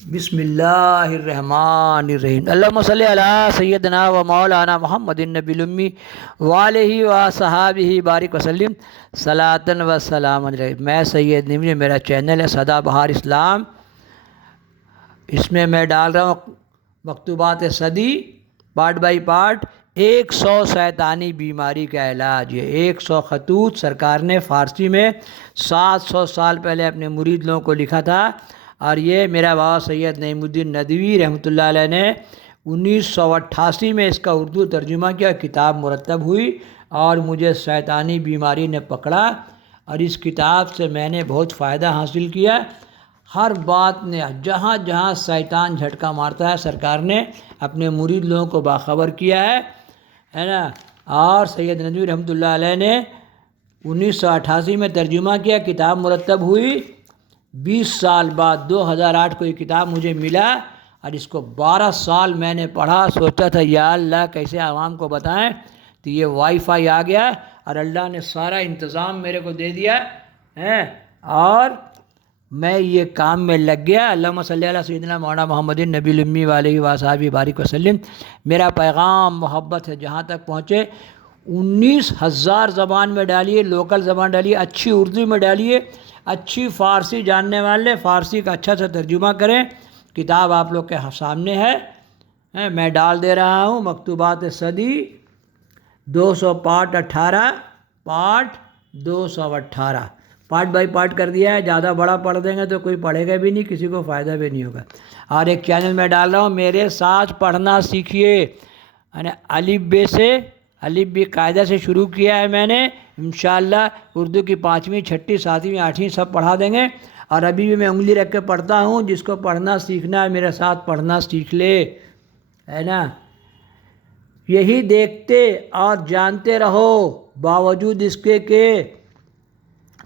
بسم اللہ الرحمن الرحیم اللہم صلی علی سیدنا و مولانا محمد النبی الامی وآلہ و صحابہ بارک وسلم صلاۃ و سلام علیہ۔ میں سید نمری، میرا چینل ہے سدا بہار اسلام۔ اس میں ڈال رہا ہوں مکتوبات صدی پارٹ بائی پارٹ 100 شیطانی بیماری کا علاج۔ یہ 100 خطوط سرکار نے فارسی میں 700 سال پہلے اپنے مرید لوگوں کو لکھا تھا، اور یہ میرا بابا سید نعیم الدین ندوی رحمۃ اللہ علیہ نے 1988 میں اس کا اردو ترجمہ کیا، کتاب مرتب ہوئی اور مجھے شیطانی بیماری نے پکڑا، اور اس کتاب سے میں نے بہت فائدہ حاصل کیا۔ ہر بات نے جہاں جہاں شیطان جھٹکا مارتا ہے سرکار نے اپنے مرید لوگوں کو باخبر کیا ہے نا۔ اور سید ندوی رحمۃ اللہ علیہ نے 1988 میں ترجمہ کیا، کتاب مرتب ہوئی۔ 20 سال بعد 2008 کو یہ کتاب مجھے ملا، اور اس کو 12 سال میں نے پڑھا۔ سوچا تھا یا اللہ کیسے عوام کو بتائیں، تو یہ وائی فائی آ گیا اور اللہ نے سارا انتظام میرے کو دے دیا ہے، اور میں یہ کام میں لگ گیا۔ اللہم صلی علی سیدنا مولانا محمد النبی الامی علیہ وصحبہ بارک وسلم۔ میرا پیغام محبت ہے جہاں تک پہنچے 19,000 زبان میں ڈالیے، لوکل زبان ڈالیے، اچھی اردو میں ڈالیے، اچھی فارسی جاننے والے فارسی کا اچھا سا ترجمہ کریں۔ کتاب آپ لوگ کے سامنے ہے، میں ڈال دے رہا ہوں مکتوبات صدی 200 part 18 part 218 part by part کر دیا ہے۔ زیادہ بڑا پڑھ دیں گے تو کوئی پڑھے گا بھی نہیں، کسی کو فائدہ بھی نہیں ہوگا۔ اور ایک چینل میں ڈال رہا ہوں، میرے ساتھ پڑھنا سیکھیے، یعنی الف بے سے، الف بھی قاعدہ سے شروع کیا ہے میں نے۔ انشاءاللہ اردو کی 5ویں 6ٹھی 7ویں 8ویں سب پڑھا دیں گے، اور ابھی بھی میں انگلی رکھ کے پڑھتا ہوں۔ جس کو پڑھنا سیکھنا ہے میرے ساتھ پڑھنا سیکھ لے، ہے نا۔ یہی دیکھتے اور جانتے رہو، باوجود اس کے کہ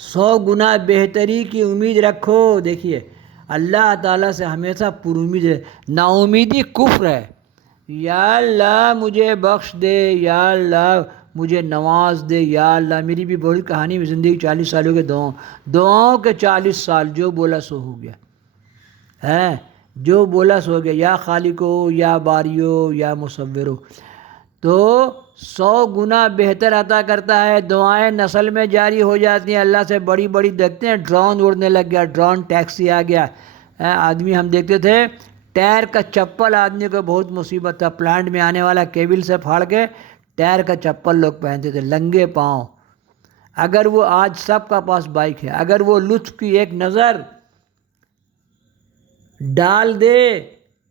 100 گنا بہتری کی امید رکھو۔ دیکھیے اللہ تعالیٰ سے ہمیشہ پر امید ہے، نا امیدی کفر ہے۔ یا اللہ مجھے بخش دے، یا اللہ مجھے نواز دے، یا اللہ۔ میری بھی بڑی کہانی میں زندگی 40 سالوں کے دعاؤں کے 40 سال، جو بولا سو ہو گیا ہے، جو بولا سو ہو گیا۔ یا خالقو، یا باریو، یا مصورو، تو 100 گنا بہتر عطا کرتا ہے۔ دعائیں نسل میں جاری ہو جاتی ہیں، اللہ سے بڑی بڑی دیکھتے ہیں، ڈرون اڑنے لگ گیا، ڈرون ٹیکسی آ گیا۔ آدمی ہم دیکھتے تھے ٹائر کا چپل، آدمی کو بہت مصیبت تھا، پلانٹ میں آنے والا کیبل سے پھاڑ کے ٹائر کا چپل لوگ پہنتے تھے ننگے پاؤں۔ اگر وہ آج سب کا پاس بائک ہے، اگر وہ لطف کی ایک نظر ڈال دے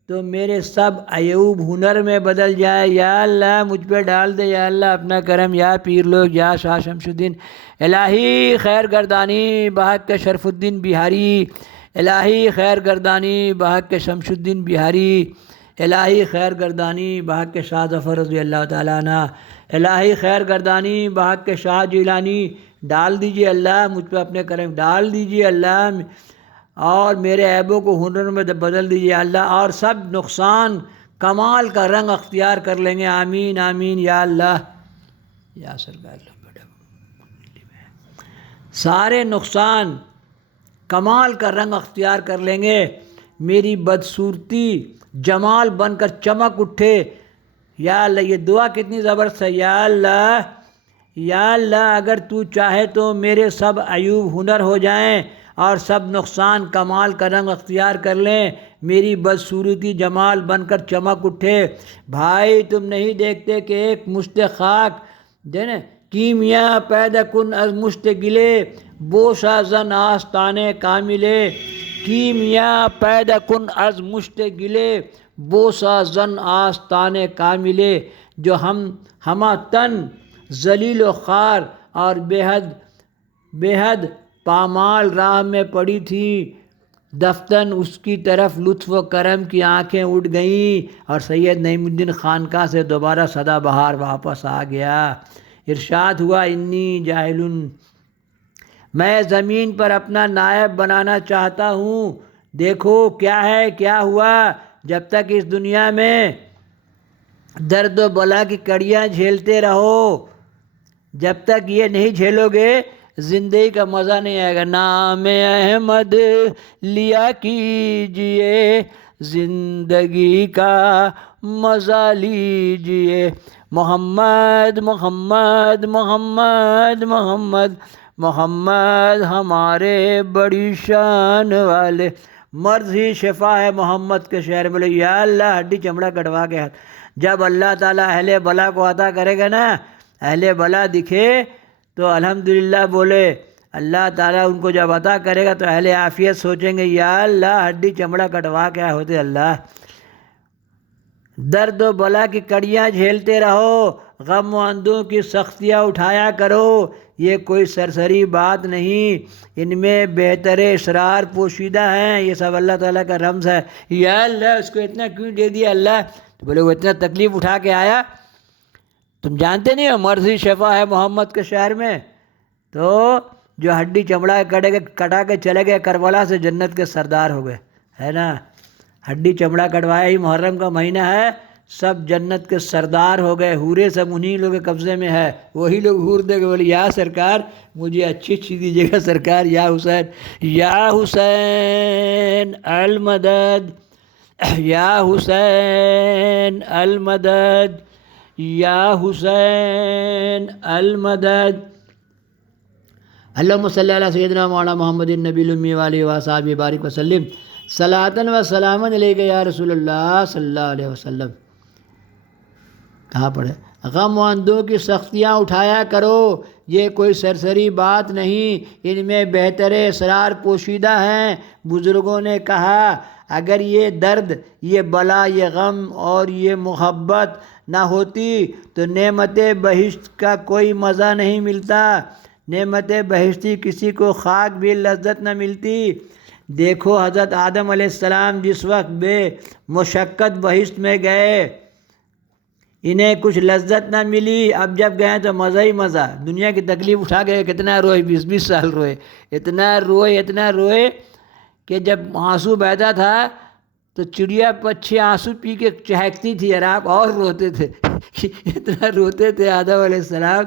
تو میرے سب عیوب ہنر میں بدل جائے۔ یا اللہ مجھ پہ ڈال دے، یا اللہ اپنا کرم، یا پیر لوگ، یا شاہ شمس الدین الہی خیر گردانی بحق کے شرف الدین بہاری، الہی خیر گردانی بحق کے شمس الدین بہاری، الہی خیر گردانی بحق کے شاہ ظفر رضی اللہ تعالیٰ عنہ، الہی خیر گردانی بحق کے شاہ جیلانی۔ ڈال دیجئے اللہ مجھ پہ اپنے کرم، ڈال دیجئے اللہ، اور میرے عیبوں کو ہنر میں بدل دیجئے اللہ، اور سب نقصان کمال کا رنگ اختیار کر لیں گے۔ آمین آمین یا اللہ، یا سرکار۔ سارے نقصان کمال کا رنگ اختیار کر لیں گے، میری بدصورتی جمال بن کر چمک اٹھے۔ یا اللہ یہ دعا کتنی زبردست ہے۔ یا اللہ، یا اللہ اگر تو چاہے تو میرے سب عیوب ہنر ہو جائیں، اور سب نقصان کمال کا رنگ اختیار کر لیں، میری بدصورتی جمال بن کر چمک اٹھے۔ بھائی تم نہیں دیکھتے کہ ایک مشت خاک کیمیا پیدا کن از مشت گلے، بوسا زن آستانے کاملے۔ کیمیا پیدا کن از مشت گلے، بوسا زن آستانے کاملے۔ جو ہما تن ذلیل و خوار اور بے حد پامال راہ میں پڑی تھی، دفتن اس کی طرف لطف و کرم کی آنکھیں اٹھ گئیں، اور سید نعیم الدین خانقاہ سے دوبارہ سدا بہار واپس آ گیا۔ ارشاد ہوا، انی جاہل، میں زمین پر اپنا نائب بنانا چاہتا ہوں۔ دیکھو کیا ہے، کیا ہوا، جب تک اس دنیا میں درد و بلا کی کڑیاں جھیلتے رہو، جب تک یہ نہیں جھیلو گے زندگی کا مزہ نہیں آئے گا۔ نام احمد لیا کیجئے، زندگی کا مزہ لیجئے، محمد محمد محمد محمد محمد ہمارے بڑی شان والے۔ مرض ہی شفا ہے محمد کے شہر میں۔ بولے یا اللہ ہڈی چمڑا کٹوا کے ہاتھ۔ جب اللہ تعالیٰ اہل بلا کو عطا کرے گا نا، اہل بلا دکھے تو الحمدللہ بولے، اللہ تعالیٰ ان کو جب عطا کرے گا تو اہل عافیت سوچیں گے یا اللہ ہڈی چمڑا کٹوا کے ہوتے اللہ۔ درد و بلا کی کڑیاں جھیلتے رہو، غم و اندوں کی سختیاں اٹھایا کرو، یہ کوئی سرسری بات نہیں، ان میں بہتر اسرار پوشیدہ ہیں۔ یہ سب اللہ تعالیٰ کا رمز ہے۔ یا اللہ اس کو اتنا کیوں دے دیا اللہ؟ تو بولے وہ اتنا تکلیف اٹھا کے آیا، تم جانتے نہیں ہو مرضی شفا ہے محمد کے شہر میں۔ تو جو ہڈی چمڑا کٹا کے چلے گئے کربلا سے جنت کے سردار ہو گئے، ہے نا؟ ہڈی چمڑا کٹوایا ہی محرم کا مہینہ ہے، سب جنت کے سردار ہو گئے، حورے سب انہی لوگ کے قبضے میں ہے۔ وہی لوگ حور دے کے بولے یا سرکار مجھے اچھی دیجیے گا سرکار، یا حسین یا حسین المدد، یا حسین المدد، یا حسین المدد۔ اللہم صلی علی سیدنا مولانا محمد النبی الامی وآلہ وصحبہ بارک وسلم، صلاۃ و سلام علیک یا رسول اللہ صلی اللہ علیہ وسلم۔ کہاں پڑھے؟ غم و اندوں کی سختیاں اٹھایا کرو، یہ کوئی سرسری بات نہیں، ان میں بہتر اسرار پوشیدہ ہیں۔ بزرگوں نے کہا اگر یہ درد، یہ بلا، یہ غم اور یہ محبت نہ ہوتی تو نعمت بہشت کا کوئی مزہ نہیں ملتا، نعمت بہشتی کسی کو خاک بھی لذت نہ ملتی۔ دیکھو حضرت آدم علیہ السلام جس وقت بے مشقت بہشت میں گئے، انہیں کچھ لذت نہ ملی، اب جب گئے تو مزہ ہی مزہ، دنیا کی تکلیف اٹھا گئے، کتنا روئے، 20 سال روئے، اتنا روئے کہ جب آنسو بہتا تھا تو چڑیا پچھی آنسو پی کے چہکتی تھی اور آپ اور روتے تھے۔ اتنا روتے تھے آدم علیہ السلام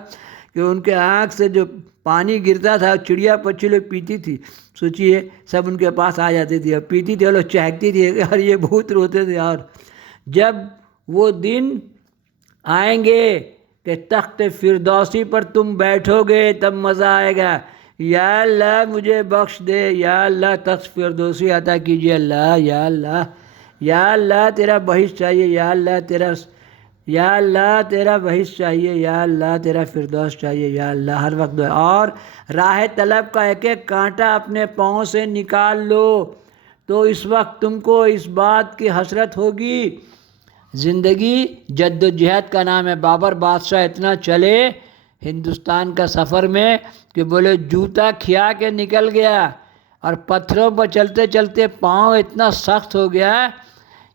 کہ ان کے آنکھ سے جو پانی گرتا تھا چڑیا پچھی لوگ پیتی تھی، سوچئے سب ان کے پاس آ جاتی تھی اور پیتی تھی اور لوگ چہکتی تھی اور یہ بہت روتے تھے۔ اور جب وہ دن آئیں گے کہ تخت فردوسی پر تم بیٹھو گے تب مزہ آئے گا، یا اللہ مجھے بخش دے، یا اللہ تخت فردوسی عطا کیجیے اللہ، یا اللہ، یا اللہ تیرا بہشت چاہیے، یا اللہ تیرا بہشت چاہیے، یا اللہ تیرا فردوس چاہیے، یا اللہ ہر وقت دعا۔ اور راہ طلب کا ایک ایک کانٹا اپنے پاؤں سے نکال لو تو اس وقت تم کو اس بات کی حسرت ہوگی۔ زندگی جد و جہد کا نام ہے۔ بابر بادشاہ اتنا چلے ہندوستان کا سفر میں کہ بولے جوتا کھیا کے نکل گیا، اور پتھروں پر چلتے چلتے پاؤں اتنا سخت ہو گیا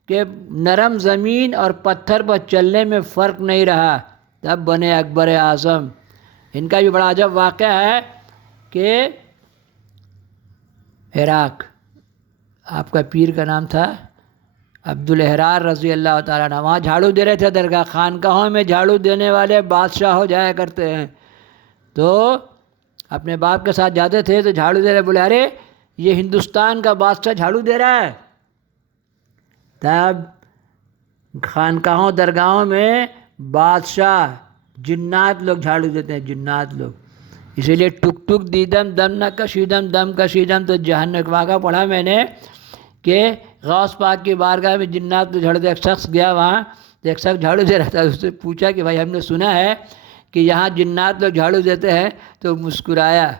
کہ نرم زمین اور پتھر پر چلنے میں فرق نہیں رہا، تب بنے اکبر اعظم۔ ان کا بھی بڑا عجب واقعہ ہے کہ عراق، آپ کا پیر کا نام تھا عبدالاحرار رضی اللہ تعالیٰ عنہ، وہاں جھاڑو دے رہے تھے درگاہ، خانقاہوں میں جھاڑو دینے والے بادشاہ ہو جایا کرتے ہیں، تو اپنے باپ کے ساتھ جاتے تھے تو جھاڑو دے رہے، بولے ارے یہ ہندوستان کا بادشاہ جھاڑو دے رہا ہے۔ تب خانقاہوں درگاہوں میں بادشاہ جنات لوگ جھاڑو دیتے ہیں، جنات لوگ، اسی لیے ٹک ٹک دیدم دم نہ کشیدم دم کشیدم، تو جہنم ایک واقعہ پڑھا میں نے کہ غوث پاک کی بارگاہ میں جنات لوگ جھاڑو دے، ایک شخص گیا وہاں تو ایک شخص جھاڑو دے رہا تھا، اس سے پوچھا کہ بھائی ہم نے سنا ہے کہ یہاں جنات لوگ جھاڑو دیتے ہیں، تو مسکرایا،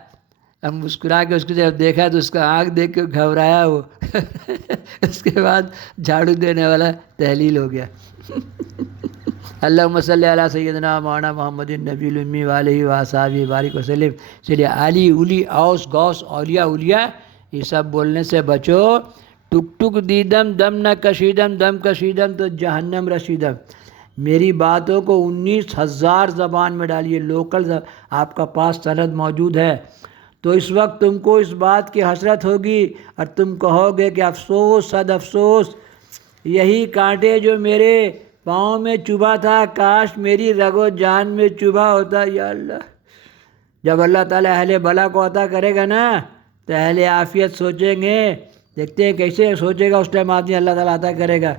اب مسکرا کے اس کی طرف دیکھا تو اس کا آنکھ دیکھ کے گھبرایا وہ اس کے بعد جھاڑو دینے والا تحلیل ہو گیا۔ اللہم صلی علی سیدنا مولانا محمد النبی الامی وآلہ وصحبہ بارک وسلم۔ چلیے علی اولی اوس غوث اولیاء یہ سب بولنے سے بچو۔ ٹک ٹک دیدم دم نہ کشیدم دم کشیدم تو جہنم رسیدم۔ میری باتوں کو 19,000 زبان میں ڈالیے، لوکل آپ کا پاس سند موجود ہے، تو اس وقت تم کو اس بات کی حسرت ہوگی اور تم کہو گے کہ افسوس صد افسوس، یہی کانٹے جو میرے پاؤں میں چبھا تھا کاش میری رگ و جان میں چبھا ہوتا۔ یا اللہ، جب اللہ تعالیٰ اہل بلا کو عطا کرے گا نا تو اہل عافیت سوچیں گے، دیکھتے ہیں کیسے سوچے گا اس ٹائم آدمی اللہ تعالیٰ عطا کرے گا۔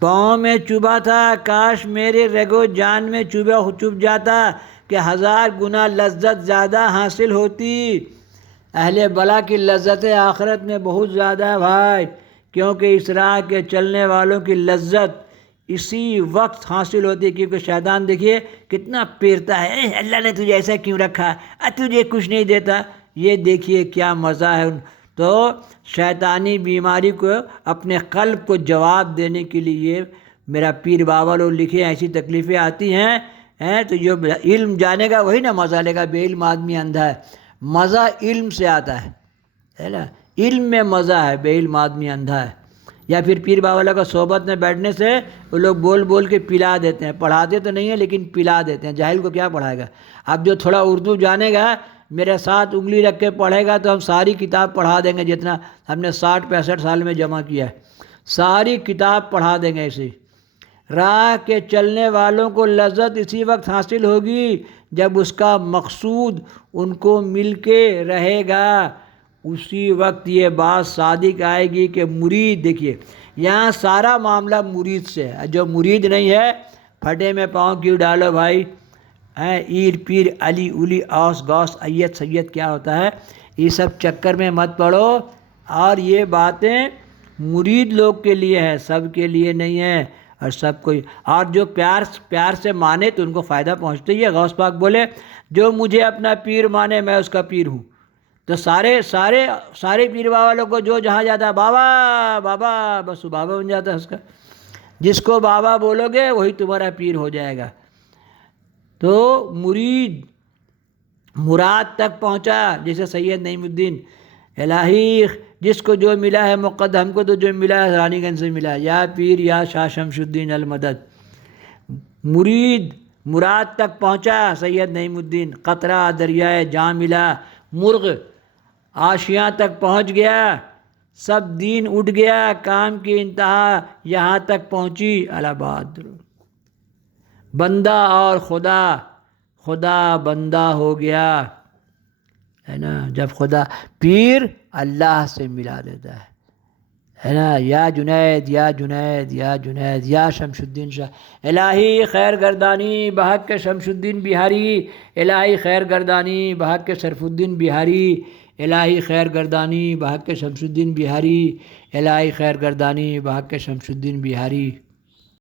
پاؤں میں چبھا تھا، کاش میرے رگ و جان میں چبھ جاتا کہ 1000 گنا لذت زیادہ حاصل ہوتی۔ اہل بلا کی لذت آخرت میں بہت زیادہ ہے بھائی، کیونکہ اس راہ کے چلنے والوں کی لذت اسی وقت حاصل ہوتی ہے، کیونکہ شیطان دیکھیے کتنا پیرتا ہے، اللہ نے تجھے ایسا کیوں رکھا، تجھے کچھ نہیں دیتا، یہ دیکھیے کیا مزہ ہے۔ تو شیطانی بیماری کو اپنے قلب کو جواب دینے کے لیے میرا پیر بابا لوگ لکھے ایسی تکلیفیں آتی ہیں تو جو علم جانے گا وہی نا مزہ لے گا، بے علم آدمی اندھا ہے۔ مزہ علم سے آتا ہے نا، علم میں مزہ ہے، بے علم آدمی اندھا ہے۔ یا پھر پیر بابا کا صحبت میں بیٹھنے سے وہ لوگ بول بول کے پلا دیتے ہیں، پڑھاتے تو نہیں ہیں لیکن پلا دیتے ہیں، جاہل کو کیا پڑھائے گا۔ اب جو تھوڑا اردو جانے گا میرے ساتھ انگلی رکھ کے پڑھے گا تو ہم ساری کتاب پڑھا دیں گے، جتنا ہم نے 60-65 سال میں جمع کیا ہے ساری کتاب پڑھا دیں گے ایسے۔ راہ کے چلنے والوں کو لذت اسی وقت حاصل ہوگی جب اس کا مقصود ان کو مل کے رہے گا، اسی وقت یہ بات صادق آئے گی کہ مرید، دیکھیے یہاں سارا معاملہ مرید سے ہے، جو مرید نہیں ہے پھٹے میں پاؤں کیوں ڈالو بھائی، ایر پیر علی اولی اوس غوث ایت سید کیا ہوتا ہے، یہ سب چکر میں مت پڑو، اور یہ باتیں مرید لوگ کے لیے ہے، سب کے لیے نہیں ہے، اور سب کوئی، اور جو پیار سے مانے تو ان کو فائدہ پہنچتے ہی ہے۔ غوث پاک بولے جو مجھے اپنا پیر مانے میں اس کا پیر ہوں، تو سارے پیر بابا لوگ کو جو جہاں جاتا ہے بابا بابا، بس وہ بابا بن جاتا ہے اس کا، جس کو بابا بولو گے وہی تمہارا پیر ہو جائے گا۔ تو مرید مراد تک پہنچا، جیسے سید نعیم الدین الہی جس کو جو ملا ہے مقدم کو تو جو ملا ہے رانی گنج سے ملا ہے، یا پیر یا شاہ شمس الدین المدد۔ مرید مراد تک پہنچا سید نعیم الدین، قطرہ دریائے جاں ملا، مرغ آشیاں تک پہنچ گیا، سب دین اٹھ گیا، کام کی انتہا یہاں تک پہنچی، الہباد بندہ اور خدا بندہ ہو گیا، ہے نا، جب خدا پیر اللہ سے ملا دیتا ہے نا، یا جنید یا جنید یا جنید یا شمس الدین شاہ، الہی خیر گردانی بحق کے شمس الدین بہاری، الہی خیر گردانی بحق کے شرف الدین بہاری، الہی خیر گردانی بحق کے شمس الدین بہاری، الہی خیر گردانی بحق کے شمس الدین بہاری۔